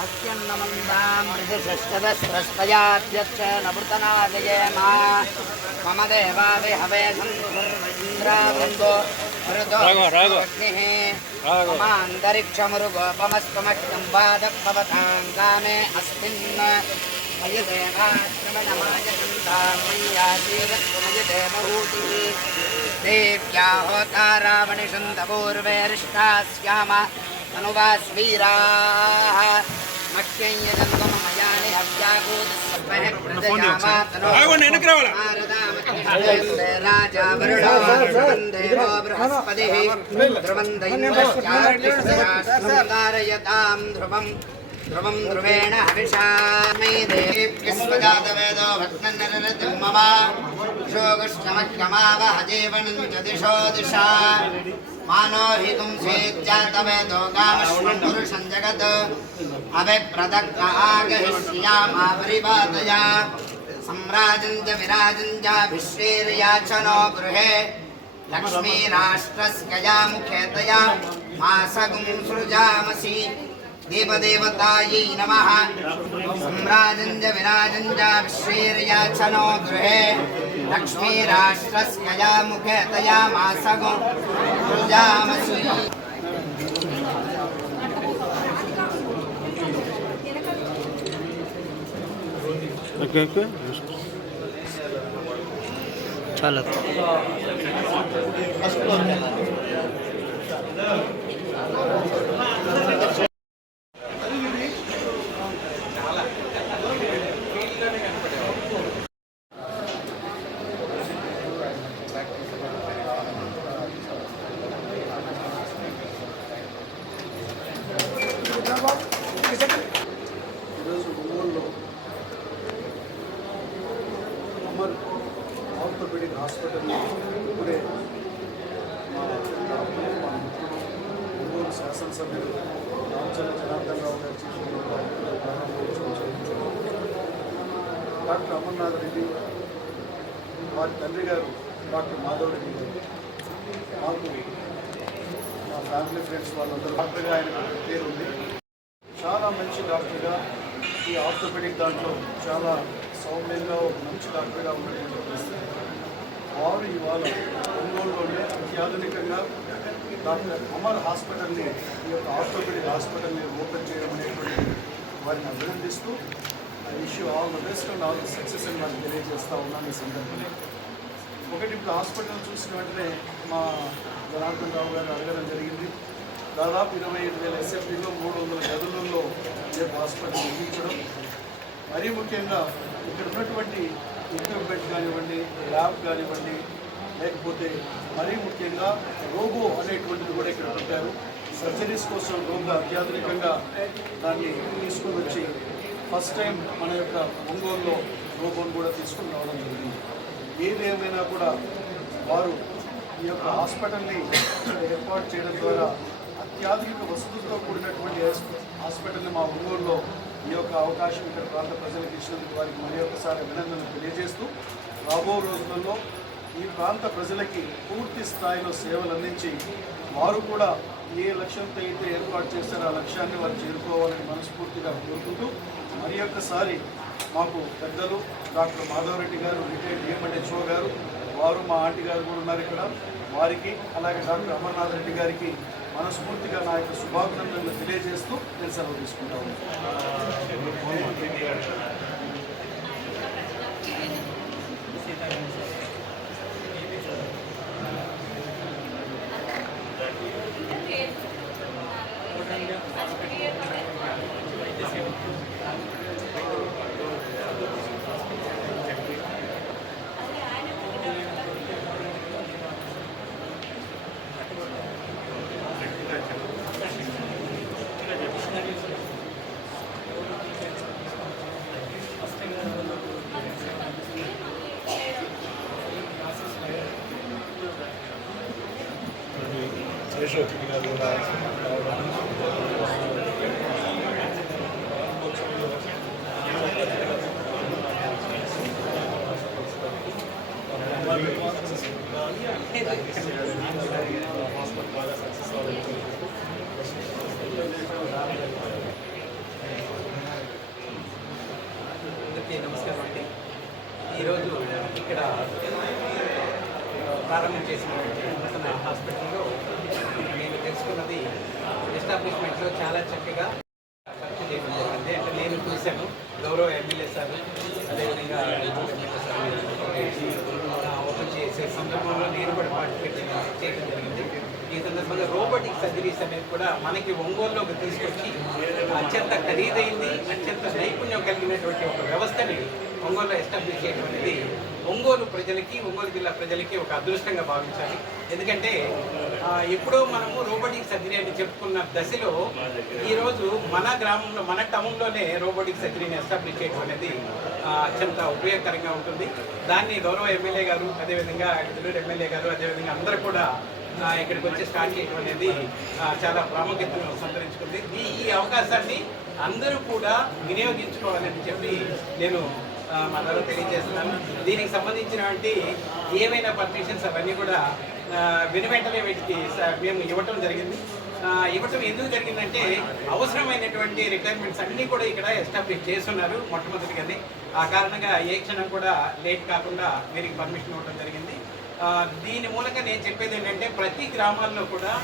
मह्यन्नमन्दामृषस्तदस्रस्तयाद्यच्च नवृतनादये मम देवादि हवे सन्द्रावन्दो मृदोऽग्निः ममान्तरिक्षमुरुगोपमस्तमष्टं वादभवताङ्गामे अस्मिन् मयि देवाश्रमणमाय सन्तां मय्याजीवत्वमयि देवहूतिः देव्या होतारावणिषन्दपूर्वेरिष्टास्याम तनुवास्वीराः मह्यं यजन्तं मयानि राजा वरुणो बृहस्पतिः ध्रुवं ध्रुवं ध्रुवेण हविषा मयि देव्यस्वजातवेदो भग्नन्नरतिं मम शोगुष्टमह्यमावह जीवनं च दिशो दिशा मानो हि पुंसेज्जातवेदो कामश्वं पुरुषं जगत् अभिप्रदग्ध आगहिष्यामा परिपातया सम्राजं च विराजं च विश्वेर्याचनो गृहे लक्ष्मीराष्ट्रस्य या मुखेतया मासगुं सृजामसि देवदेवतायै नमः सम्राजं च विराजं च विश्वेर्याचनो गृहे लक्ष्मीराष्ट्रस्य या मुखेतया मासगुं सृजामसि चलो ఆర్థోపెడిక్ హాస్పిటల్ ఇప్పుడే మా ఒంగోలు శాసనసభ్యులు రామచంద్ర జనార్దన్ రావు గారి శిష్యులు ప్రారంభోత్సవం చేయించారు. డాక్టర్ అమర్నాథ్ రెడ్డి వారి తండ్రి గారు డాక్టర్ మాధవ్ రెడ్డి గారు మాకు మా ఫ్యామిలీ ఫ్రెండ్స్ వాళ్ళందరూ డాక్టర్గా ఆయన పేరు ఉంది. చాలా మంచి డాక్టర్గా ఈ ఆర్థోపెడిక్ దాంట్లో చాలా సౌమ్యంగా ఒక మంచి డాక్టర్గా ఉన్నటువంటి పరిస్థితి. వారు ఇవాళ ఒంగోలులోనే అత్యాధునికంగా డాక్టర్ అమర్ హాస్పిటల్ని ఈ యొక్క ఆర్థోపెడిక్ హాస్పిటల్ని ఓపెన్ చేయడం అనేటువంటి వారిని అభినందిస్తూ I wish you all the best and all the success అని వారికి తెలియజేస్తూ ఉన్నాను ఈ సందర్భంలో. ఒకటి ఇప్పుడు హాస్పిటల్ చూసిన వెంటనే మా జనార్దన్ రావు గారు అడగడం జరిగింది. దాదాపు 25,000 ఎస్ఎఫ్టీలో 300 గదులలో రేపు హాస్పిటల్ నిర్మించడం, మరీ ముఖ్యంగా ఇక్కడ ఉన్నటువంటి ఎక్విప్మెంట్ కానివ్వండి, ల్యాబ్ కానివ్వండి, లేకపోతే మరీ ముఖ్యంగా రోబో అనేటువంటిది కూడా ఇక్కడ పెట్టారు. సర్జరీస్ కోసం రోబో అత్యాధునికంగా దాన్ని తీసుకుని వచ్చి ఫస్ట్ టైం మన యొక్క ఒంగోలులో రోబోను కూడా తీసుకుని రావడం జరిగింది. ఏదేమైనా కూడా వారు ఈ యొక్క హాస్పిటల్ని ఏర్పాటు చేయడం ద్వారా అత్యాధునిక వసతులతో కూడినటువంటి హాస్పిటల్ని మా ఒంగోలులో ఈ యొక్క అవకాశం ఇక్కడ ప్రాంత ప్రజలకు ఇచ్చినందుకు వారికి మరి ఒకసారి అభినందనలు తెలియజేస్తూ రాబో రోజులలో ఈ ప్రాంత ప్రజలకి పూర్తి స్థాయిలో సేవలు అందించి వారు కూడా ఏ లక్ష్యంతో అయితే ఏర్పాటు చేస్తారో ఆ లక్ష్యాన్ని వారు చేరుకోవాలని మనస్ఫూర్తిగా కోరుకుంటూ మరి ఒక్కసారి మాకు పెద్దలు డాక్టర్ మాధవ్ రెడ్డి గారు, రిటైర్డ్ ఏఎంహెచ్ఓ గారు, వారు మా ఆంటీ గారు కూడా ఉన్నారు ఇక్కడ, వారికి అలాగే డాక్టర్ అమర్నాథ్ రెడ్డి గారికి మనస్ఫూర్తిగా నా యొక్క శుభాకాంక్షలు తెలియజేస్తూ నేను సెలవు తీసుకుంటాను. హాస్పిటల్ బాగా సక్సెస్ అవ్వాలి. అందరికీ నమస్కారం అండి. ఈరోజు ఇక్కడ ప్రారంభం చేసినటువంటి నూతన హాస్పిటల్లో నేను తెలుసుకున్నది ఎస్టాబ్లిష్మెంట్లో చాలా చక్కగా ఖర్చు చేయడం జరిగింది. అంటే నేను చూశాను గౌరవ ఎమ్మెల్యే సార్ అదేవిధంగా ఎమ్మెల్యే సార్ ఓపెన్ చేసే సందర్భంలో నేను కూడా పార్టిసిపేట్ చేయడం జరిగింది. ఈ సందర్భంగా రోబోటిక్ సర్జరీస్ అనేది కూడా మనకి ఒంగోలులోకి తీసుకొచ్చి అత్యంత ఖరీదైంది, అత్యంత నైపుణ్యం కలిగినటువంటి ఒక వ్యవస్థని ఒంగోలులో ఎస్టాబ్లిష్ చేయడం అనేది ఒంగోలు ప్రజలకి, ఒంగోలు జిల్లా ప్రజలకి ఒక అదృష్టంగా భావించాలి. ఎందుకంటే ఎప్పుడో మనము రోబోటిక్ సర్జరీ అని చెప్పుకున్న దశలో ఈరోజు మన గ్రామంలో, మన టౌన్లోనే రోబోటిక్ సర్జరీని ఎస్టాబ్లిష్ చేయడం అనేది అత్యంత ఉపయోగకరంగా ఉంటుంది. దాన్ని గౌరవ ఎమ్మెల్యే గారు, అదేవిధంగా జిల్లా ఎమ్మెల్యే గారు, అదేవిధంగా అందరూ కూడా ఇక్కడికి వచ్చి స్టార్ట్ చేయడం అనేది చాలా ప్రాముఖ్యతను సంతరించుకుంది. ఈ అవకాశాన్ని అందరూ కూడా వినియోగించుకోవాలని చెప్పి నేను మా ద్వారా తెలియజేస్తున్నాను. దీనికి సంబంధించినటువంటి ఏమైనా పర్మిషన్స్ అవన్నీ కూడా వెంటనే వీటికి మేము ఇవ్వటం జరిగింది. ఇవ్వటం ఎందుకు జరిగిందంటే అవసరమైనటువంటి రిక్వైర్మెంట్స్ అన్నీ కూడా ఇక్కడ ఎస్టాబ్లిష్ చేస్తున్నారు మొట్టమొదటిగానే. ఆ కారణంగా ఏ క్షణం కూడా లేట్ కాకుండా వీరికి పర్మిషన్ ఇవ్వడం జరిగింది. దీని మూలంగా నేను చెప్పేది ఏంటంటే ప్రతి గ్రామాల్లో కూడా